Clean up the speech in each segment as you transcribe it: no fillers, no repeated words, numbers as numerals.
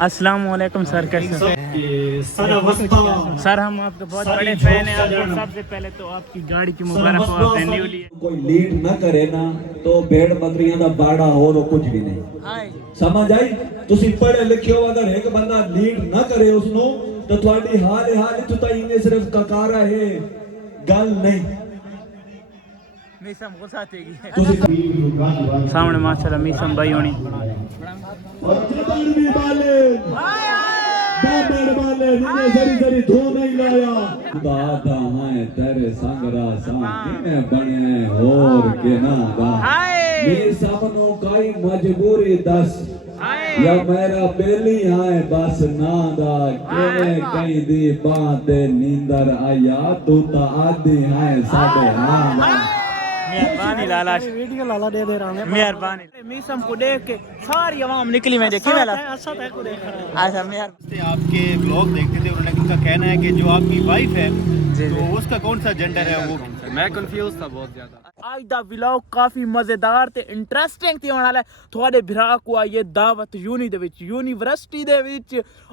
अस्सलाम वालेकुम सर, कैसे हैं? सर हम आपके बहुत बड़े फैन हैं। आपको सबसे पहले तो आपकी गाड़ी की मुबारक हो, आपने न्यू ली। कोई लीड ना करे ना तो भेड़ बकरियां दा बाड़ा हो तो कुछ भी नहीं समझ आई। तुसी पढ़े लिखे हो, अगर एक बंदा लीड ना करे उसनु तो ਤੁਹਾਡੀ हाल इत्थों ताईं ने सिर्फ ककारा है, गल नहीं। मीसम गुस्सा तेगी सामने माशाल्लाह मीसम भाई होनी और चतुर्वी वाले बाबर वाले ने जरी धो नहीं लाया। दादा है तेरे संगरा सा किने बने और के ना दा मेरे सामनो काई मजबूरी दस या मेरा बेली है बस ना दा केने कहीं दी बात नींदर आया तू ता आदि है साडे ना। मेहरबानी लाला, वीडियो लाला दे रहा हूं। मेहरबानी। मीसम को देख के सारी आवाम निकली, मैं देखी वाला अच्छा तक को देख रहा हूं। अच्छा मेहर आपके ब्लॉग देखते थे, उन्होंने उनका कहना है कि जो आपकी वाइफ है तो उसका कौन सा जेंडर है वो? मैं कंफ्यूज था बहुत ज्यादा। आज दा व्लॉग काफी मजेदार ते इंटरेस्टिंग थी होने वाला है। थोड़े भरा को आई दावत यूनिवर्सिटी दे विच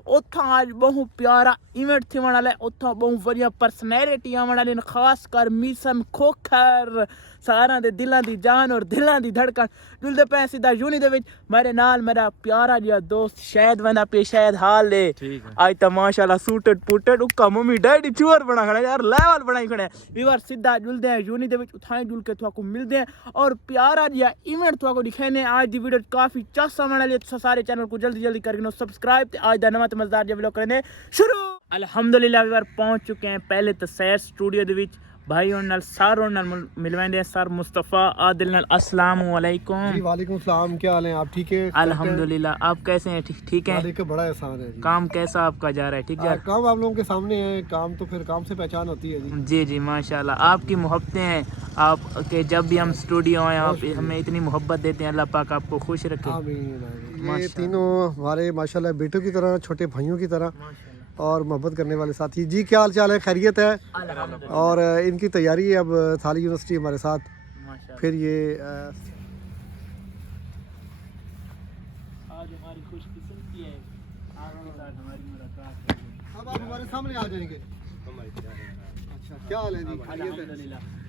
उत्थां आज बहुत प्यारा इवेंट थी होने वाला है। उत्थां बहुत बढ़िया पर्सनैलिटी आने वाली, खास कर मीसम खोखर सारा दे दिलां दी जान और दिलां दी धड़कन जुलदे पे सीधा यूनी दे विच। मेरे नाल मेरा प्यारा जिहा दोस्त शायद बंदा पे शायद हाल ले आज तो माशाल्लाह सूटेड पुटेड उक्का मम्मी डैडी चूर बना खड़ा यार, लेवल बनाई खड़े वीवर सीधा जुलदे हैं यूनी दे विच, उठाए जुल के तुहाको मिलदे हैं और प्यारा जिहा इवेंट तुहाको दिखाने। आज दी वीडियो काफी चासा होने वाली है, सारे चैनल को जल्दी जल्दी करके सब्सक्राइब ते आज दा नवा ते मजेदार जिहा व्लॉग करने शुरू। अल्हम्दुलिल्लाह वीवर पहुंच चुके हैं पहले तो सैर स्टूडियो दे विच। भाई और नल सार और नल मिलवाएंगे सर मुस्तफ़ा आदिल नल। अस्सलाम वालेकुम। जी वालेकुम सलाम, क्या हाल है? आप ठीक है? अल्हम्दुलिल्लाह, आप कैसे हैं? ठीक है। मालिक का बड़ा एहसान है जी। काम कैसा आपका जा रहा है? ठीक है। काम आप लोगों के सामने है, काम तो फिर काम से पहचान होती है जी। जी जी माशाल्लाह, आपकी मोहब्बतें हैं आपके, जब भी हम स्टूडियो आए आप हमें इतनी मोहब्बत देते हैं। अल्लाह पाक आपको खुश रखे। आमीन। ये तीनों हमारे माशाल्लाह बेटों की तरह, छोटे भाइयों की तरह और मोहब्बत करने वाले साथी। जी क्या हाल चाल है? खैरियत है? और इनकी तैयारी है अब थाली यूनिवर्सिटी हमारे साथ। फिर ये आज हमारी खुशकिस्मती है, आपके साथ हमारी मुलाकात है। अब आप हमारे सामने आ जाएंगे। अच्छा क्या हाल है जी? खैरियत है?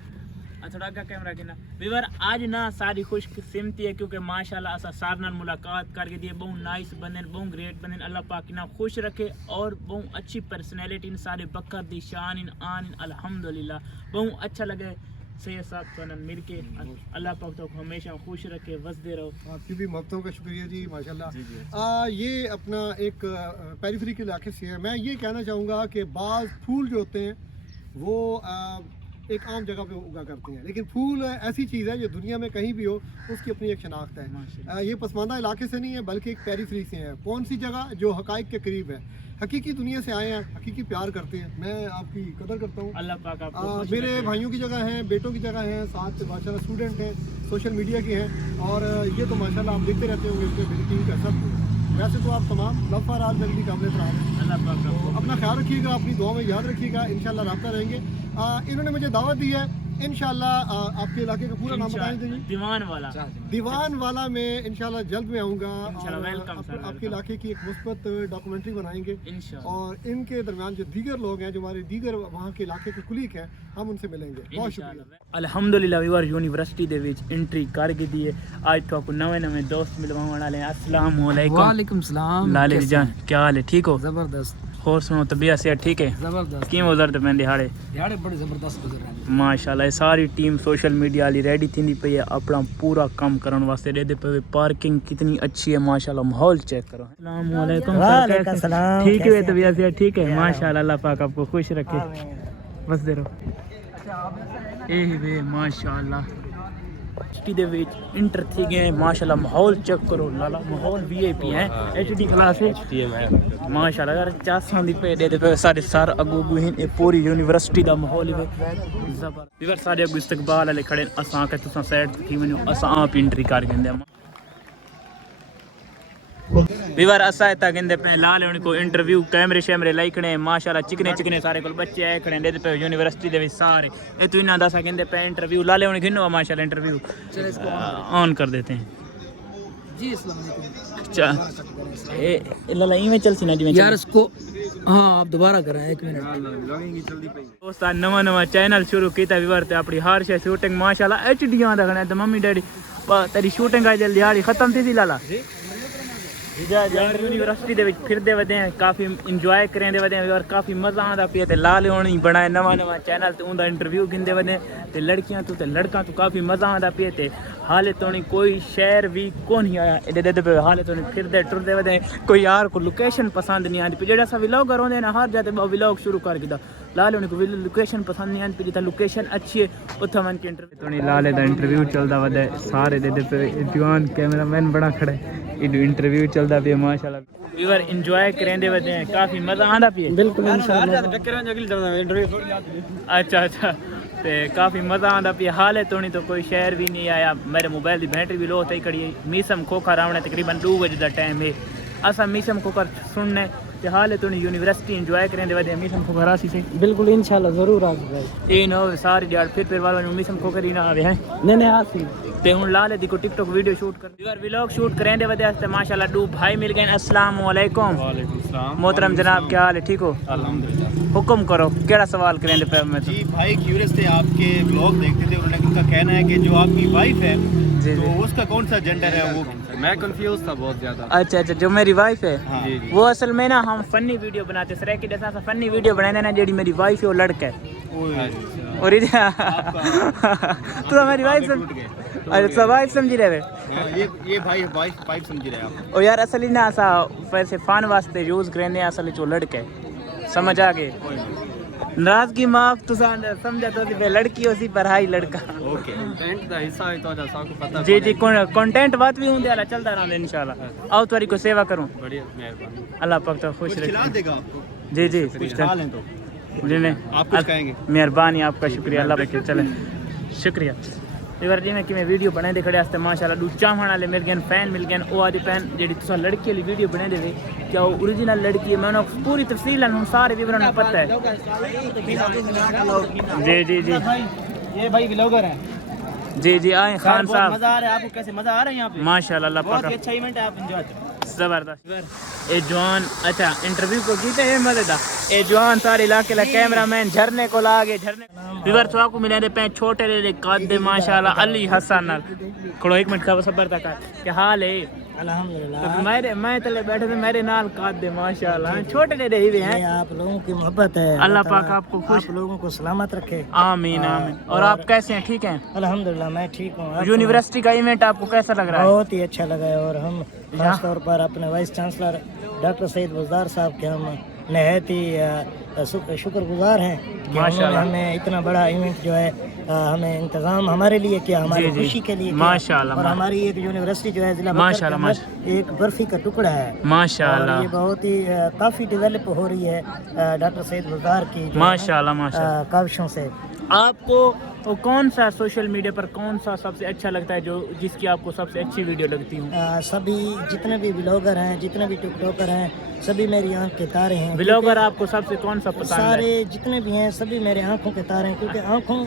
थोड़ा का कैमरा के ना वीवर आज ना सारी खुशकिस्मती है क्योंकि माशाल्लाह असा सार नाल मुलाकात करके दिए बहुत नाइस बने, बहुत ग्रेट बने। अल्लाह पाक ना खुश रखे और बहुत अच्छी पर्सनैलिटी इन सारे बकर दी शान इन आन इन अल्हम्दुलिल्लाह बहुत अच्छा लगे सैयद साहब तो मिल के। अल्लाह पाक तो हमेशा खुश रखे, वसदे रहो। आपकी भी मोहब्बतों का शुक्रिया जी माशाल्लाह। ये अपना एक पेरिफेरी के इलाके से है। मैं ये कहना चाहूँगा कि बाज़ फूल जो होते हैं वो एक आम जगह पे उगा करते हैं, लेकिन फूल ऐसी चीज़ है जो दुनिया में कहीं भी हो उसकी अपनी एक शनाख्त है। ये पसमानदा इलाके से नहीं है बल्कि एक पेरिफेरी से है। कौन सी जगह? जो हकाइक के करीब है, हकीकी दुनिया से आए हैं, हकीकी प्यार करते हैं। मैं आपकी कदर करता हूँ। अल्लाह पाक मेरे भाइयों की जगह है, बेटों की जगह है, साथ माशाल्लाह स्टूडेंट हैं, सोशल मीडिया के हैं और ये तो माशाल्लाह आप देखते रहते होंगे मेरी टीम का सब। वैसे तो आप तमाम लफ़ा राज जल्दी काबिल एहतराम हैं। अल्लाह पाक तो अपना ख्याल रखिएगा, अपनी दुआ में याद रखिएगा, इंशाल्लाह रब्ता रहेंगे। इन्होंने मुझे दावत दी है इंशाल्लाह। आपके इलाके का पूरा नाम बताएंगे जी? दीवान वाला में इंशाल्लाह जल्द में आऊँगा। आपके इलाके की एक मुस्बत डॉक्यूमेंट्री बनाएंगे और इनके दरमियान जो दीगर लोग हैं, जो हमारे दीगर वहाँ के इलाके के कुलीग हैं, हम उनसे मिलेंगे। बहुत शुक्रिया। अल्हम्दुलिल्लाह वीवर यूनिवर्सिटी दे विच एंट्री करके दिए। आज तो आपको नवे नवे दोस्त मिलवाने वाले हैं। अस्सलाम वालेकुम। वालेकुम सलाम। लाले जान क्या हाल है? ठीक हो? जबरदस्त। और सुनो तबीयत से ठीक है? जबरदस्त। क्यों गुजरते पे दिहाड़े? दिहाड़े बड़े जबरदस्त गुजर रहे हैं माशाल्लाह। सारी टीम सोशल मीडिया वाली रेडी थी पे है अपना पूरा काम करने वास्ते रेडी पे। पार्किंग कितनी अच्छी है माशाल्लाह, माहौल चेक करो। अस्सलाम वालेकुम। ठीक है तबीयत से ठीक है माशाल्लाह। अल्लाह पाक आपको खुश रखे, बस दे रहो ए वे माशाल्लाह। सिटी दे विच इंटर थी गए माशाल्लाह। माहौल चेक करो लाला, माहौल वीआईपी है, एचडी क्लास है माशाल्लाह। यार चासां दी पे दे पे सारे सर अगू अगू ही पूरी यूनिवर्सिटी दा माहौल है जबरदस्त। इधर सारे अगू इस्तकबाल वाले खड़े असां के तुसां साइड थी वनो असां आप एंट्री कर गंदे विवर असा इतना कहते पे लाल उनको इंटरव्यू कैमरे शैमरे लाई खड़े माशाल्लाह। चिकने चिकने सारे को बच्चे आए खड़े दे पे यूनिवर्सिटी दे सारे। ये तू इन्ना दसा कहते पे इंटरव्यू लाले उन्हें घिनो माशाल्लाह। इंटरव्यू ऑन कर देते हैं। जी अस्सलाम वालेकुम। अच्छा लला इवें चलसी ना जिवें यार इसको हाँ आप दोबारा करें 1 मिनट। दोस्तां नवा चैनल शुरू किया व्यूअर ते अपनी हर शे शूटिंग माशाल्लाह HD दिखने ते मम्मी डैडी तेरी शूटिंग आज दिहाड़ी खत्म थी लाला यूनिवर्सिटी दे विच फिरदे वदे हैं काफ़ी इंजॉय करेंदे वदे हैं और काफ़ी मज़ा आंदा पिया ते लाल होनी बनाए नवा चैनल ते उनका इंटरव्यू गिंदे वदे ते लड़कियां तो ते लड़का तो काफ़ी मज़ा आंदा पिया ते हाले तो नहीं कोई शहर भी कौन ही आया एडे एडे पे हाले तो नहीं फिरदे टुरदे वदे कोई यार को लोकेशन पसंद नहीं आती जेड़ा सा व्लॉगर होंदे ना हर जाते व्लॉग शुरू कर दिया लाल होने को लोकेशन पसंद नहीं आती जितना लोकेशन अच्छी है उत्थे मन के इंटरव्यू तो नहीं लाले दा इंटरव्यू चलदा वदे सारे दे पे जवान कैमरामैन बड़ा खड़ा है इंटरव्यू चलदा पिया माशाल्लाह व्यूअर एंजॉय करेंदे वदे हैं काफ़ी मज़ा आंदा पिया बिल्कुल इंशाल्लाह। अच्छा ते काफ़ी मज़ा आंदा पिया हाले तो नहीं तो कोई शहर भी नहीं आया मेरे मोबाइल की बैटरी भी लो होती खड़ी मीसम खोखर आवने तकरीबन 2 बजे का टाइम है असा मीसम खोखर सुनने ते हाले तो नहीं यूनिवर्सिटी एंजॉय करेंदे वदे मीसम खोखर आसी से बिल्कुल इंशाल्लाह जरूर आ भाई। ये ना हो सारी दिहाड़ फिर वालों मीसम खोखर ही ना आवे हैं नहीं आसी ते हुन लाले दी को टिकटॉक वीडियो शूट कर व्यूअर व्लॉग शूट करेंदे वदे वास्ते माशाल्लाह 2 भाई मिल गए। अस्सलाम वालेकुम। वालेकुम सलाम। मोहतरम जनाब क्या हाल है ठीक हो अल्हम्दुलिल्लाह। हुक्म करो केड़ा सवाल करेंदे पे मैं जी भाई क्यूरियस थे आपके ब्लॉग देखते थे उन्होंने उनका कहना है कि जो आपकी वाइफ है जी, तो जी। उसका कौन सा जेंडर है वो मैं कंफ्यूज था बहुत ज्यादा। अच्छा जो मेरी वाइफ है हाँ। वो असल में ना हम फनी वीडियो बनाते सर कि जैसा फनी वीडियो बनाने ना जेडी मेरी वाइफ है वो लड़का है और तो मेरी वाइफ अच्छा वाइफ समझी रहे ये भाई वाइफ समझ रहे हैं आप। और यार असली ना ऐसा वैसे फान वास्ते यूज करेंगे असल जो लड़का है समझ आ गए नाराजगी माफ तो समझा तो सी लड़की हो सी पर हाई लड़का ओके कंटेंट दा हिस्सा है तो साको पता जी कंटेंट बात भी होंगे अल्लाह चलता रहना इंशाल्लाह आओ तुम्हारी को सेवा करूं बढ़िया मेहरबानी। अल्लाह पाक तो खुश कुछ खिला रखे देगा आपको जी कुछ खा लें तो जी ने आप कुछ कहेंगे। मेहरबानी आपका शुक्रिया अल्लाह रखे चले शुक्रिया इवर जी मैं वीडियो बनाए दे खड़े वास्ते माशाल्लाह दू चाहण वाले मिल गए फैन मिल गए वो आदि फैन जी तुसा लड़की वाली वीडियो बना दे क्या वो ओरिजिनल लड़की है मैं उन्हें पूरी तफसील है सारे विवरण पता है जी ये भाई व्लॉगर है। जी आए खान साहब मजा आ रहा है आपको कैसे मजा आ रहा है यहाँ पे माशाल्लाह अल्लाह पाक अच्छा इवेंट है आप एंजॉय करो। जबरदस्त ए जवान अच्छा इंटरव्यू को कीते हैं मजेदार ए जवान सारे इलाके ला कैमरामैन झरने को लागे झरने विवर तो आपको मिले पे छोटे ले कद माशाल्लाह अली हसन नाल खड़ो 1 मिनट का सबर तक क्या हाल है अल्हम्दुलिल्लाह मैं तले बैठे थे मेरे नाल कद माशाल्लाह छोटे ले रही हैं आप लोगों की मोहब्बत है अल्लाह पाक आपको खुश आप लोगों को सलामत रखे। आमीन आमीन और आप कैसे हैं ठीक हैं अल्हम्दुलिल्लाह मैं ठीक हूँ। यूनिवर्सिटी का इवेंट आपको कैसा लग रहा है बहुत ही अच्छा लगा है और हम खास तौर पर अपने vice chancellor doctor Saeed Buzdar साहब के हम नहायत ही शुक्रगुजार हैं कि उन्होंने हमें इतना बड़ा इवेंट जो है हमें इंतज़ाम हमारे लिए किया हमारी खुशी के लिए माशाल्लाह और हमारी एक यूनिवर्सिटी जो है जिला माशाल्लाह एक बर्फी का टुकड़ा है माशाल्लाह ये बहुत ही काफ़ी डेवलप हो रही है डॉक्टर सईद बुज़दार की माशाल्लाह काविशों से। आपको कौन सा सोशल मीडिया पर कौन सा सबसे अच्छा लगता है जो जिसकी आपको सबसे अच्छी वीडियो लगती हूँ सभी जितने भी ब्लॉगर हैं जितने भी टिकटॉकर हैं सभी मेरी आंख के तारे हैं। ब्लॉगर आपको सबसे कौन सा पसंद सारे है जितने भी हैं सभी मेरे आंखों के तारे हैं क्योंकि आंखों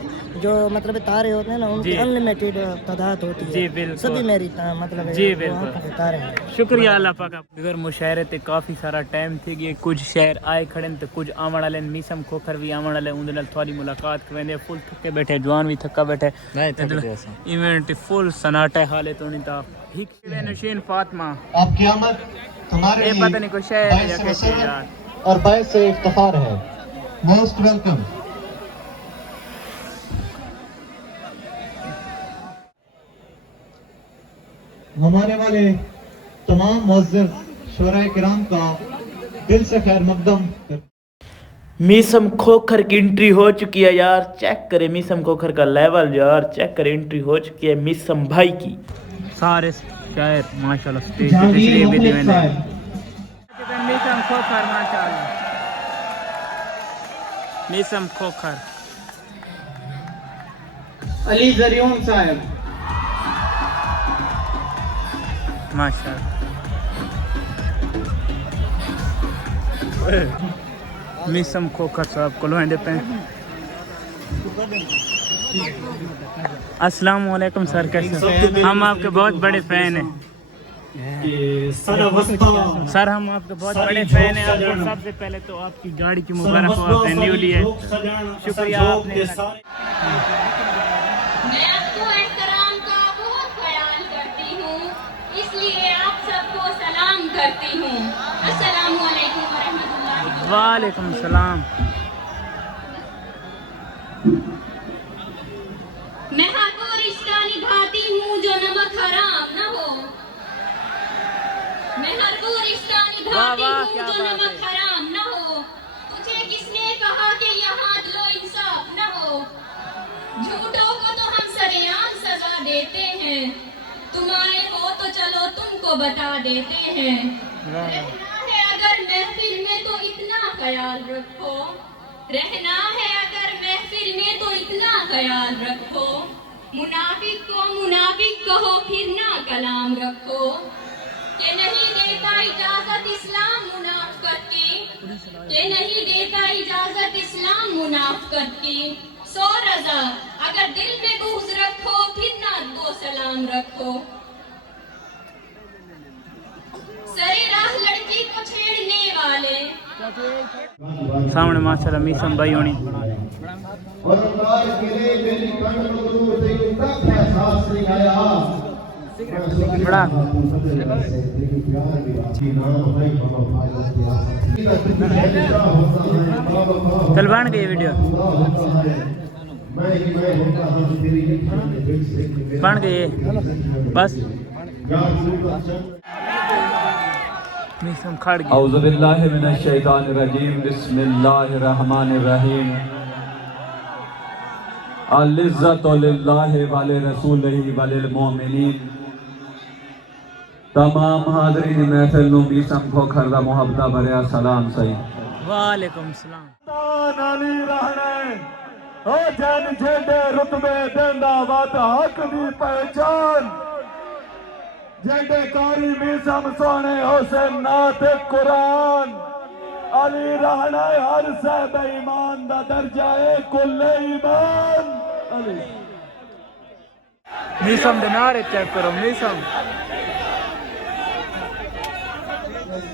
जो मतलब तारे होते हैं ना उनकी अनलिमिटेड तादाद होती है। जी बिल्कुल सभी मेरी मतलब जी वो बिल्कुल आंखों के तारे हैं। शुक्रिया अल्लाह पाक अगर मुशायरे ते काफ़ी सारा टाइम थी गया कुछ शहर आए खड़े तो कुछ आवन वाले मीसम खोखर भी आवन वाले उनके नाल थोड़ी मुलाकात करवाने फुल थके बैठे जवान भी थका बैठे इवेंट फुल सनाटा हाले तो नहीं था नशीन फातिमा आपकी आमद तुम्हारे ये लिए पता नहीं कोई शहर है या बाइस कैसे मसरत यार और बाइस से इफ्तिखार है। Most welcome. हमारे वाले तमाम मुअज़्ज़िज़ शुराए किराम का दिल से खैर मकदम। मीसम खोखर की एंट्री हो चुकी है यार चेक करे मीसम खोखर का लेवल यार चेक करे एंट्री हो चुकी है मीसम भाई की सारे शायर माशाल्लाह स्टेज पे तशरीफ भी देने मीसम खोखर माशाल्लाह मीसम खोखर अली जरियन साहब माशाल्लाह मीसम खोखर साहब को लोहें पे अस्सलाम वालेकुम सर कैसे हम आपके बहुत बड़े फैन हैं کہ سر وسطا سر ہم آپ کے بہت بڑے فین ہیں. آپ کو سب سے پہلے تو آپ کی گاڑی کی مبارک ہو, آپ نے نیولی ہے, شکریہ آپ نے. میں آپ کو احترام کا بہت خیال کرتی ہوں, اس لیے آپ سب کو سلام کرتی ہوں. السلام علیکم ورحمۃ اللہ. وعلیکم السلام. میں ہر وہ رشتہ نبھاتی ہوں جو نمک حرام نہ ہو. میں ہر وہ رشتہ نبھاتی ہوں جو نمک حرام نہ ہو. تجھے کس نے کہا کہ یہاں عدل و انصاف نہ ہو. جھوٹوں کو تو ہم سریعان سزا دیتے ہیں, تم آئے ہو تو چلو تم کو بتا دیتے ہیں. رہنا ہے اگر محفل میں تو اتنا خیال رکھو. رہنا ہے اگر محفل میں تو اتنا خیال رکھو. منافق کو منافق کہو پھر نہ کلام رکھو. کہ نہیں دیتا اجازت اسلام منافقت کی. کہ نہیں دیتا اجازت اسلام منافقت کی. سو رضا اگر دل میں بغض رکھو پھر نہ دو سلام رکھو. سرے راہ لڑکی کو چھیڑنے والے. سامنے ماشاءاللہ میسم بھائی ہونی. بڑا چل بن گئی ویڈیو, بن گئی بس. میسم کھڑ گیا. اعوذ باللہ من الشیطان الرجیم, بسم اللہ الرحمن الرحیم. العزت للہ ولرسولہ وللمؤمنین. تمام حاضرین محفل نو میسم کو کھردہ محبتہ بریا سلام سہی. وعلیکم السلام. علی رہنے او جن جھنڈے رتبے دیندا وات حق دی پہچان. جھنڈے کاری میسم سونے حسین نات قرآن. علی رہنے ہر صاحب ایمان دا درجہ کل ایمان. علی میسم دے نعرے چیک کرو. میسم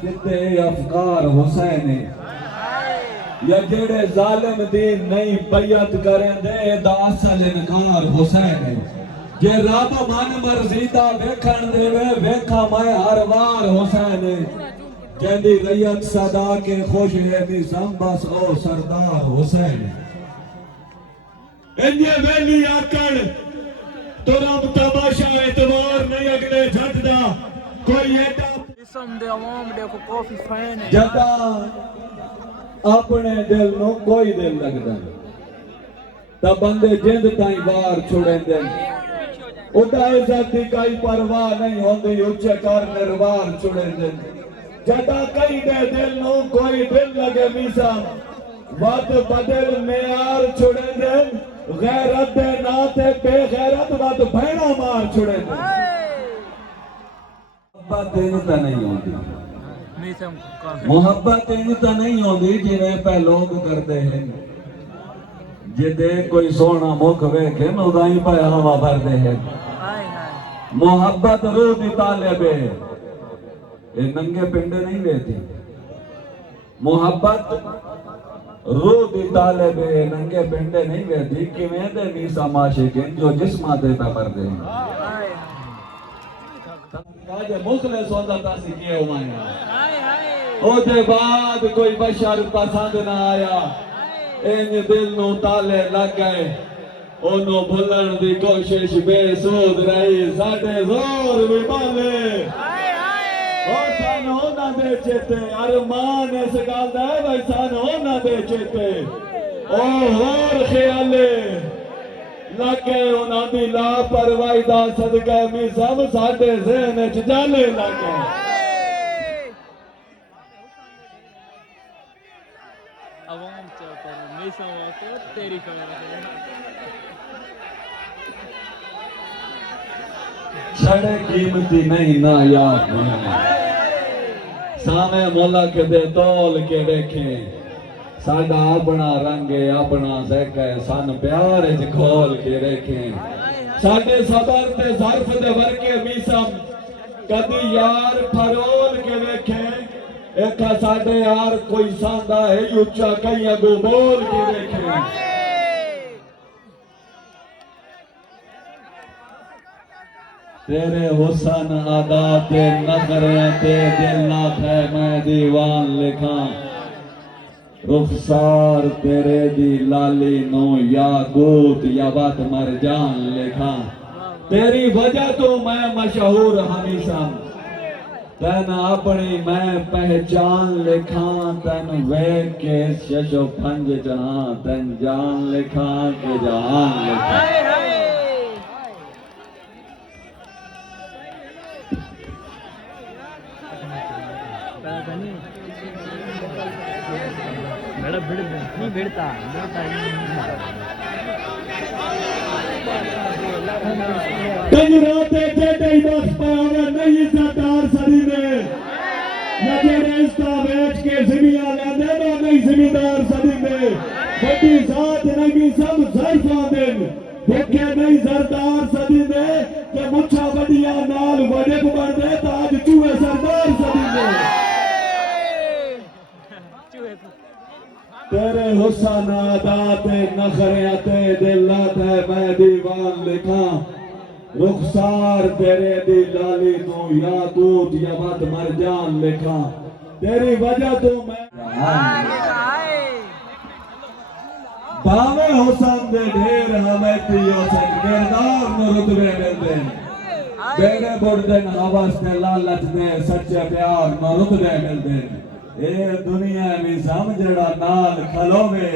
جتے افکار حسین یا جڑے ظالم دین نہیں بیعت کریں دے دا اصل انکار حسین. جے رب من مرضیدہ ویکھن دے ویکھا میں ہر وار حسین. جیندی ریت صدا کے خوش ہے میسم بس او سردار حسین. انجے ویلی آکڑ تو رب تماشا اعتبار نہیں اگلے جھٹ دا کوئی ایڈا. میسم دے عوام دیکھو کافی فین ہے. جدا اپنے دل نو کوئی دل لگدا تا بندے جند تائیں وار چھوڑیں دے. ادا عزت دی کئی پرواہ نہیں ہوندی اچھے کر نروار چھوڑیں دے. جدا کئی دے دل نو کوئی دل لگے میسم وقت بدل معیار چھوڑیں دے. غیرت دے ناتے بے غیرت وقت بھیڑا مار چھوڑیں دے. محبت انتا نہیں ہوندی. میسم کافی محبت انتا نہیں ہوندی جنہیں پہ لوگ کرتے ہیں. جدے کوئی سونا مکھ ویکھے نو دائیں پہ ہوا بھردے ہیں. محبت روح دی طالب ہے, یہ ننگے پنڈے نہیں لیتی. محبت روح دی طالب ہے, ننگے پنڈے نہیں لیتی. کیویں دے میسم عاشقین جو جسمہ دے پہ بھردے ہیں. کاجے مخلص ہوندہ تاسی کیے ہمائیں. او دے بعد کوئی بشر پسند نہ آیا. این دل نو تالے لگ گئے. انہوں بھلن دی کوشش بے سود رہی. ساڑھے زور بھی بالے او سان ہونا دے چیتے. ارمان اس گال دے بھائی سان ہونا دے چیتے. او ہور خیالے لگے انہاں دی لا پروائی دا صدقہ میسم ساڑھے ذہن اچ جالے لگے. عوام چیک کرو. میسم واقع تیری کمرہ چھڑے قیمتی نہیں نہ یاد نہیں. سامے ملک دے تول کے دیکھیں. ساڑھا اپنا رنگ اپنا زیکہ سان پیار اچ کھول کے دیکھیں. ساڑھے صبر تے ظرف دے ورکے میسم کدی یار پھرول کے ویکھے ایک ساڈے یار کوئی ساندا ہے اچا کئی اگو بول کے ویکھے تیرے حسن ادا تے نظریں تے دل نہ تھے میں دیوان لکھاں رخسار تیرے دی لالی نو یاقوت یا بات مرجان لکھاں تیری وجہ تو میں مشہور ہمیشہ تین اپنی میں پہچان لکھاں تین ویک کے ششو پھنج جہاں تین جان لکھاں کے جہان لکھاں کنجراتے جیٹے ہی بس پایا نہیں سردار سری میں یا جیڑے استا بیچ کے زمینہ لیندے نا نہیں زمیندار سری میں بڑی ذات نہیں سب ظرف آدن بھکے نہیں سردار سری میں کہ مچھا بڑیا نال وجب بڑھے تاج چوہے سردار سری میں تیرے حسن ادا تے نخریاں تے دلات ہے میں دیوان لکھاں رخسار تیرے دی لالی تو یاقوت یا بات مرجان لکھاں تیری وجہ تو میں باوے حسن دے ڈھیر ہمیں تیو سے کردار نو رتبے ملتے بیڑے بڑھدن حواس تے لالچ دے سچے پیار نو رتبے ملتے اے دنیا میں سمجھڑا نال کھلوے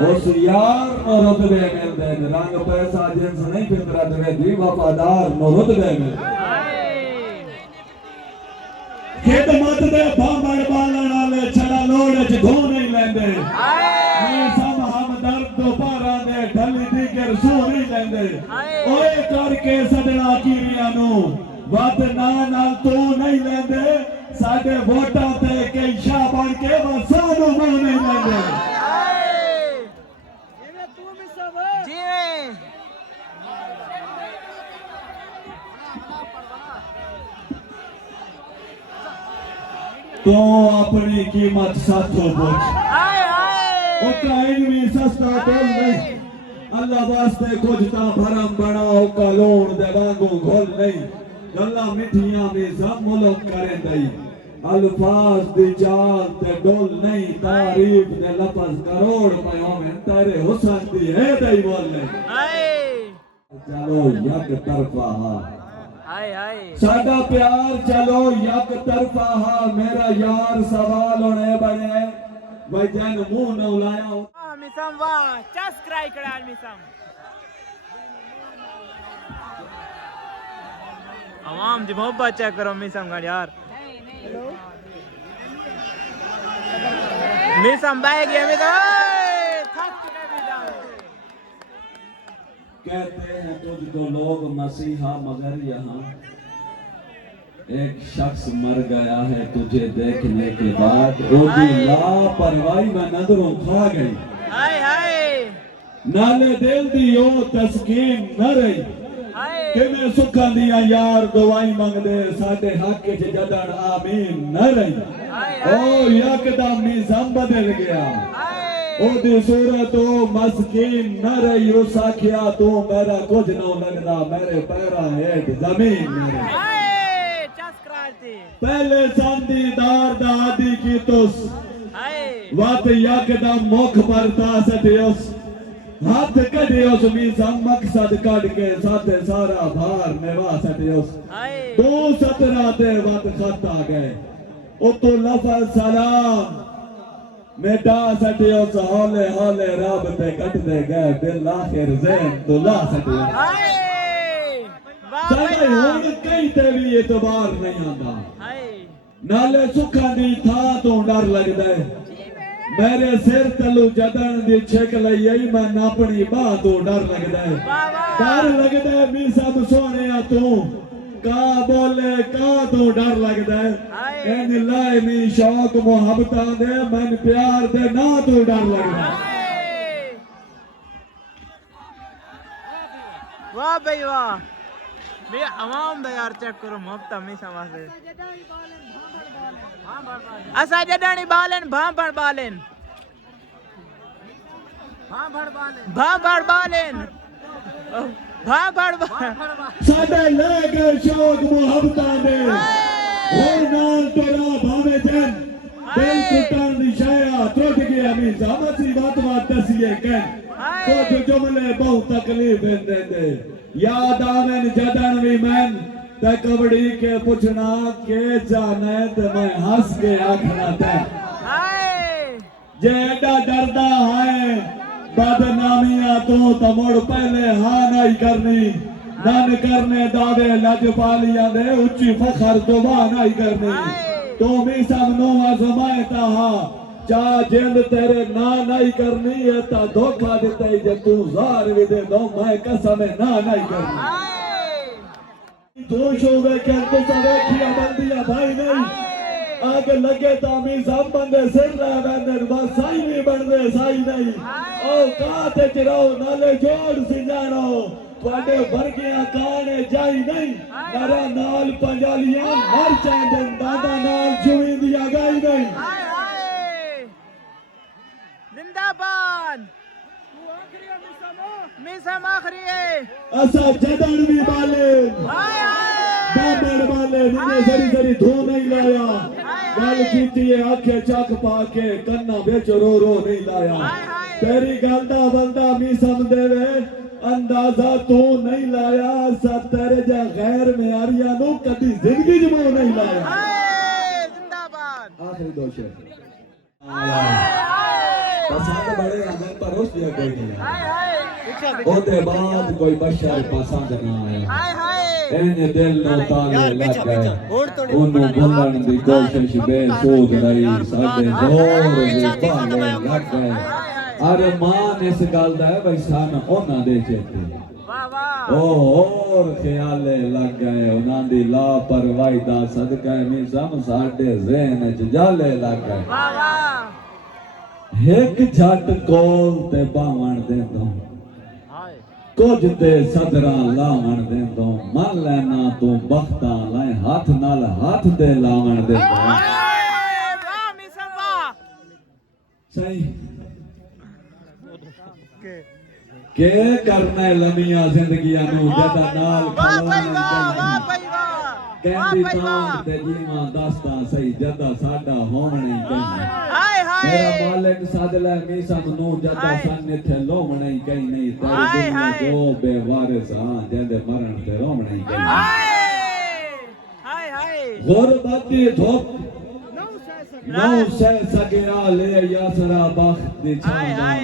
اس یار نو رتبے ملتے رنگ پیسہ جنس نہیں فطرت میں دی وفادار نو رتبے ملتے خدمت دے بامڑ بالن والے چھڑا لوڑے چ دھو نہیں لیندے میں سب ہمدرد دو پارا دے ڈھلی دیگر سو نہیں لیندے اوے کر کے سدنا کیریاں نو وقت نال تو نہیں لیندے ساڈے ووٹاں تے کئی شاہ بن کے وسانو مو نہیں لیندے تو اپنی قیمت ساتھو پوچھ اوکا علمی سستا تول نہیں اللہ واسطے کچھ تا بھرم بڑا اوکا لون دے وانگو گھول نہیں اللہ مٹھیاں میں سب ملک کریں دئی الفاظ دی چال تے ڈول نہیں تعریف دے لفظ کروڑ پیوں میں تیرے حسن دی ہے دئی بول نہیں چلو یک طرفہ ہاں ساڈا پیار چلو یک طرفہ ہاں میرا یار سوال ہونے بڑے بھائی جن منہ نہ لایا ہوں میسم واہ چس کرائی کڑال میسم عوام دی محبت چیک کرو میسم گھر یار میسم بائے گیا کہتے ہیں تجھ کو لوگ مسیحا مگر یہاں ایک شخص مر گیا ہے تجھے دیکھنے کے بعد وہ بھی لاپرواہی میں نظروں کھا گئی نالے دل دیو تسکین نہ رہی کہ میں سکھا دیا یار دعائی مانگ دے ساٹے حق کے جدن آمین نہ رہی او یکدم نظام بدل گیا او دی صورت او مسکین نہ رہی اس آکھیا تو میرا کچھ نہ لگدا میرے پیرا ہیٹ زمین نہ رہی پہلے ساندی دار دادی کی توس وات یکدم مکھ پرتا سٹیوس ہاتھ کڑیوس میسم مقصد کڑ کے ساتھ سارا بھار نوا سٹیوس دو سترہ تے وقت خط آ گئے او تو لفظ سلام میٹا سٹیوس ہولے ہولے رب تے کٹ دے گئے بالآخر زین تو لا سٹیوس سارے ہون کئی تے بھی اعتبار نہیں آندا نالے سکھا دی تھا تو ڈر لگ دے میرے سر تلو جدن دی چھک لئی میں ناپنی باہ تو ڈر لگ دے ڈر لگ دے میسم سونے تو کا بولے کا تو ڈر لگ دے این لائے می شوق محبتاں دے من پیار دے نا تو ڈر لگ دے واہ بھائی واہ میں عوام دا یار چیک کرو مفتا میں سما سے اسا جڈانی بالن بھامبڑ بالن بھامبڑ بالن ساڈے لے گئے شوق محبتاں دے ہور نال تیرا بھاوے جن دل ٹوٹن دی شایا ٹوٹ گیا می زامسی بات دسیے کہن کچھ جملے بہت تکلیف دے دے یاد آمن جدن بھی من تے کبڑی کے پوچھنا کہ جانے تے میں ہنس کے آکھنا تے جے ایڈا ڈردا ہے بدنامیاں تو مڑ پہلے ہاں نہیں کرنی نن کرنے دعوے لج پالیاں دے اچھی فخر تو باں نہیں کرنی تو می سب نو آزمائے تاہا چاہ جند تیرے نا نہیں کرنی ہے تا دھوکہ دیتا ہی جے تو زار بھی دے دو میں قسم نا نہیں کرنی دوش ہوئے کہ تو سوے کیا بندیا بھائی نہیں آگے لگے تامی سب بندے سر رہے بندر بس سائی بھی بندے سائی نہیں او کاتے چراؤ نالے جوڑ سی جانو تواڈے برگیاں کانے جائی نہیں نرا نال پنجالیاں مر چاندن دادا نال جوئی دیا گائی نہیں زندہ باد میسم آخری ہے اسا جدن بھی بالے بابڑ بالے ننے زری زری دھو نہیں لایا گل کیتی ہے آنکھیں چاک پا کے کنا بیچ رو رو نہیں لایا تیری گلدہ بندہ می سمدے وے اندازہ تو نہیں لایا سا تیرے جا غیر معیاریاں نو کبھی زندگی جمع نہیں لایا زندہ باد آخری دو شعر پسند بڑے ہمیں پروس دیا کوئی نہیں آیا اوتے بعد کوئی بشر پسند نہ آیا اینے دل نو تالے لگ گئے انہوں بھولن دی کوشش بے سود رہی ساڈے زور دی پالے لگ گئے ارمان اس گل دا ہے بھائی سان انہاں دے چیتے اور خیالے لگ گئے انہاں دی لاپرواہی دا صدقہ میں سم ساڈے ذہن وچ جالے لگ گئے ایک جھٹ کول تے باون دیندوں کچھ تے صدراں لاون دیندوں من لینا تو بختاں لائے ہاتھ نال ہاتھ تے لاون دیندوں صحیح کہ کرنے لمیاں زندگیاں نو جدا نال کھلونا کہندی تان تے جیواں دستاں صحیح جدا ساڈا ہونے کہیں میرا مالک ساد لے میسم نو جدا سن تھے لومنے ہی کہیں نہیں تیری دنیا جو بے وارث ہاں جندے مرن تے رومنے ہی کہیں غربتی دھوپ نو سے سگیا لے یاسرا بخت دی چھاندا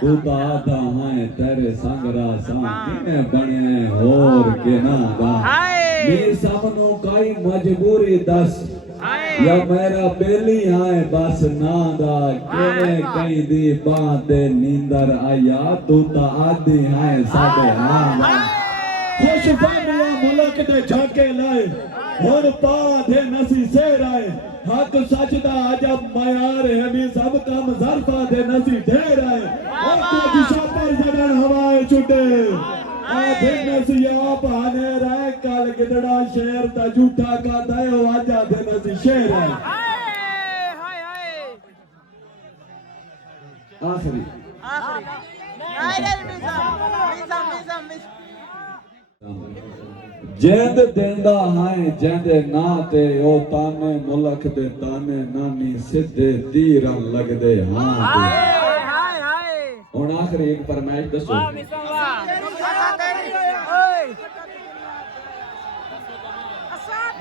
تو تا آدھا ہائیں تیرے سنگرا سان کنے بنے اور کے نادا میری سامنوں کائی مجبوری دس یا میرا بیلی آئے بس نادا کنے کہیں دی باندے نیندر آیا تو تا آدھی آئے ساڑے آنا خوش فہمیا ملک دے جھاکے لائے ہون پا دے نسی سیر آئے حق سچ دا عجب معیار ہے بھی سب کام ظرفہ دے نسی دھیر آئے اور تو جشا پر زدن ہوائے چھٹے آدھے نسی آپ آنے رہے کال گدڑا شیر تا جھوٹا کا دائے واجہ دے نسی شیر ہے آخری جیند دیندہ ہائیں جیندے نا تے او تانے ملک دے تانے نانی سدھے تیران لگ دے ہاں دے اور آخری ایک فرمائش دسو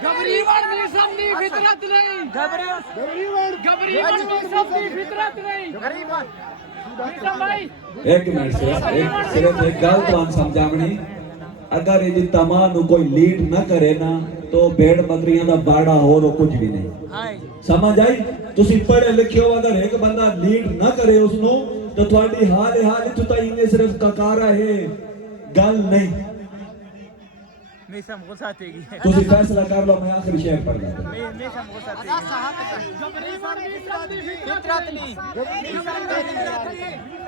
گبریوان میسم دی فطرت نہیں گبریوان میسم دی فطرت نہیں میسم بھائی ایک منٹ صرف ایک گل تو ہم سمجھامنی اگر یہ تمام کوئی لیڈ نہ کرے نا تو بھیڑ بکریاں دا باڑا ہو رو کچھ بھی نہیں سمجھ آئی تسی پڑھے لکھے ہو اگر ایک بندہ لیڈ نہ کرے اس نو تو تھوڑی حال تو انہیں صرف ککارا ہے گل نہیں میسم غصہ تے گی تسی فیصلہ کر لو میں آخری شعر پڑھ گا میسم غصہ تے گی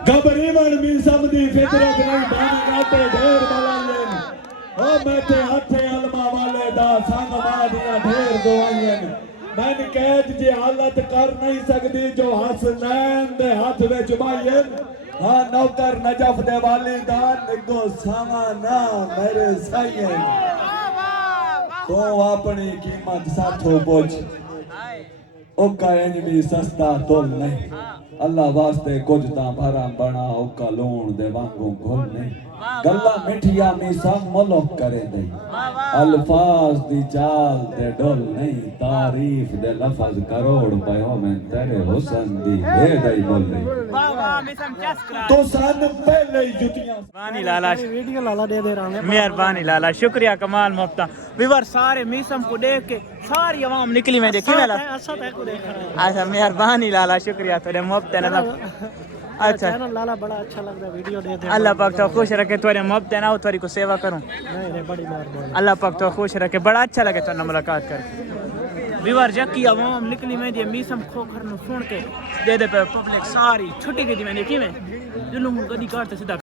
گبریوان میسم دی فطرت نہیں بانی گاتے ڈھیر بلائیں او میں تے ہتھے علما والے دا سنگ مادیاں ڈھیر دعائیں میں نے قید جی حالت کر نہیں سکتی جو حسنین دے ہاتھ وچ بائیں ہاں نوکر نجف دے والدان نگو سامانا میرے سائیں تو اپنی قیمت ساتھوں پوچھ اوکا انجمی سستا تول نہیں اللہ واسطے کچھ تاں بھرا بنا اوکا لون دے وانگوں گھل نہیں گلہ مٹھیا میں سب ملک کرے دئی الفاظ دی چال دے ڈول نہیں تعریف دے لفظ کروڑ پیوں میں تیرے حسن دی دے دئی بول نہیں تو سن پہلے ہی جتیاں بانی لالا ویڈیو لالا دے دے رہا مہربانی لالا شکریہ کمال مفتا ویور سارے میسم کو دیکھ کے ساری عوام نکلی میں دیکھی والا اچھا مہربانی لالا شکریہ تھوڑے مفتا نہ اچھا لالا بڑا اچھا لگ رہا ویڈیو دے دے اللہ پاک تو خوش رکھے تھوڑے مفتا نہ ہو تھوڑی کو سیوا کروں نہیں بڑی مہربانی اللہ پاک تو خوش رکھے بڑا اچھا لگے تو ملاقات کر کے ویور جکی عوام نکلی میں دی میسم کھو کھرنو سن کے دے دے پہ پبلک ساری چھٹی کی دی میں دیکھی میں جنہوں گدی کارتے سیدھا